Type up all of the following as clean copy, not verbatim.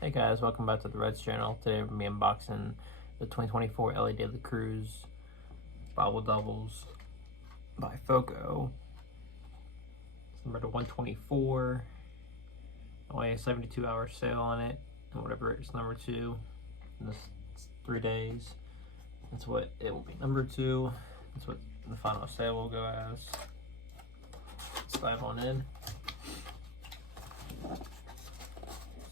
Hey guys, welcome back to the Reds channel. Today we're going to be unboxing the 2024 Elly Cruz Bobble Dubblz by Foco. It's number to 124. Only a 72-hour sale on it, and whatever it's number 2 in this 3 days. That's what it will be, number 2. That's what the final sale will go as. Let's dive on in.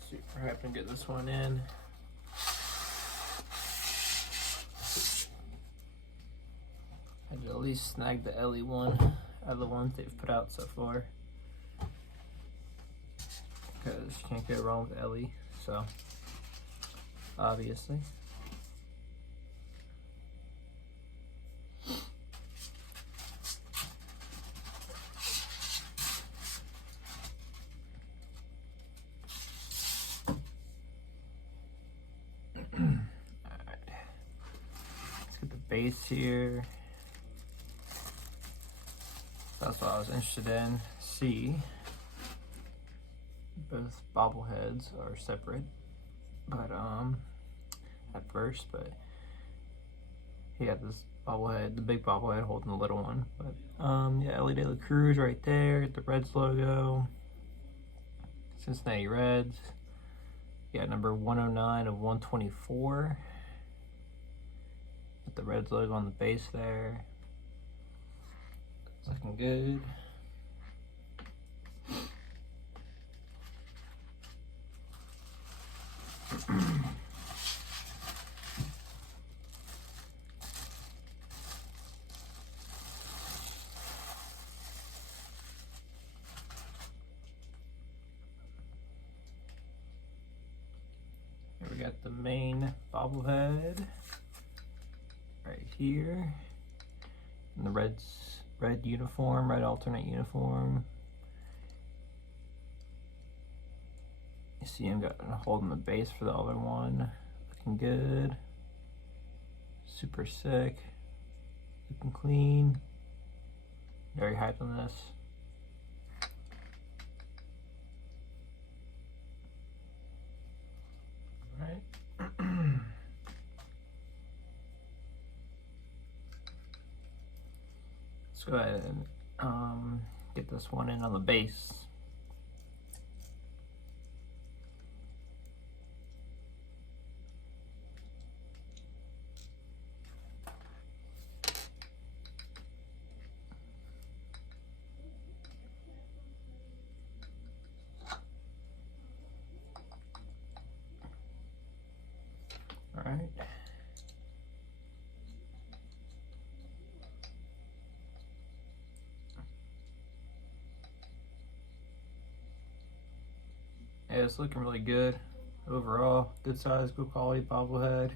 Super happy to get this one in. I had to at least snag the Elly one out of the ones they've put out so far, because you can't go wrong with Elly, so obviously. Alright, let's get the base here. That's what I was interested in. See, both bobbleheads are separate, but at first, but he had this bobblehead, the big bobblehead holding the little one. But yeah, Elly Cruz right there, the Reds logo, Cincinnati Reds. Yeah, number 109 of 124 with the Reds logo on the base there. It's looking good. Here we got the main bobblehead right here, and the red uniform, red alternate uniform. You see him holding the base for the other one. Looking good. Super sick. Looking clean. Very hyped on this. Alright. Let's go ahead and get this one in on the base. All right. Yeah, it's looking really good overall. Good size, good quality bobblehead.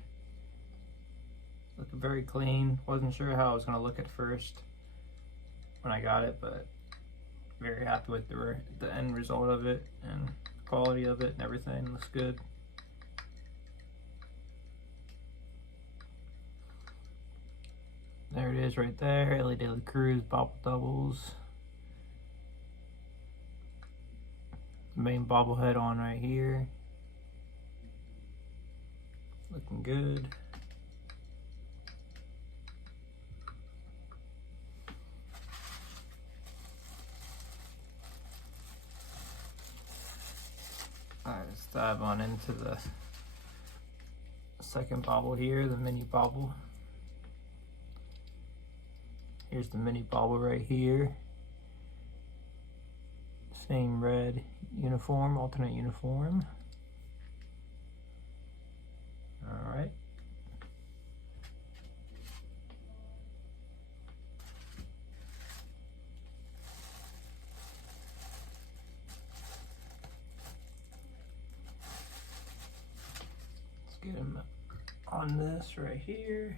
Looking very clean. Wasn't sure how it was going to look at first when I got it, but very happy with the end result of it and the quality of it and everything. Looks good. There it is right there, Elly Cruz Bobble Dubblz. Main bobblehead on right here. Looking good. Alright, let's dive on into the second bobble here, the mini bobble. Here's the mini bobble right here. Same red uniform, alternate uniform. All right. Let's get him on this right here.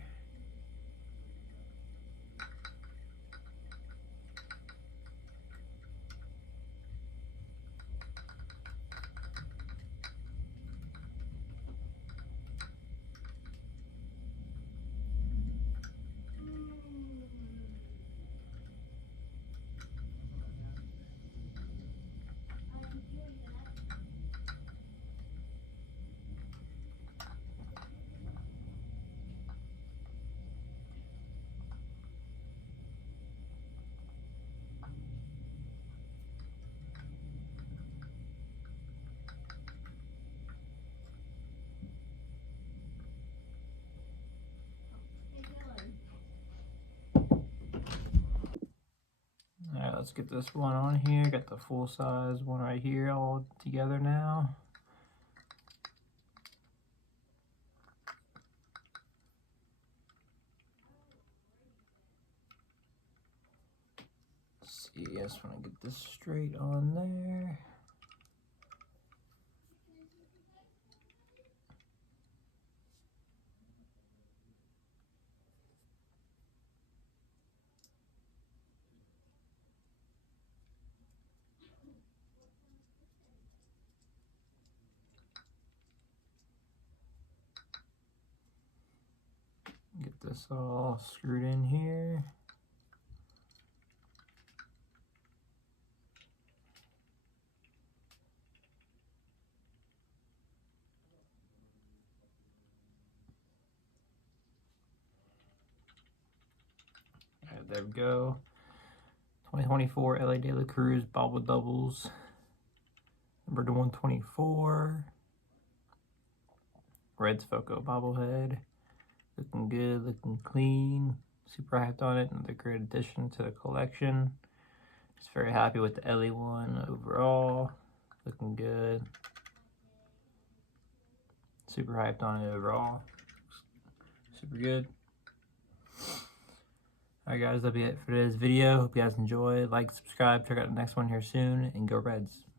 let's get this one on here. Got the full size one right here all together now. Let's see, I just want to get this straight on there. Get this all screwed in here. All right, there we go. 2024 Elly de la Cruz Bobble Dubblz. Number to 124. Reds Foco Bobblehead. Looking good, looking clean. Super hyped on it. Another great addition to the collection. Just very happy with the Elly one overall. Looking good. Super hyped on it overall. Super good. Alright guys, that'll be it for today's video. Hope you guys enjoy. Like, subscribe, check out the next one here soon, and go Reds.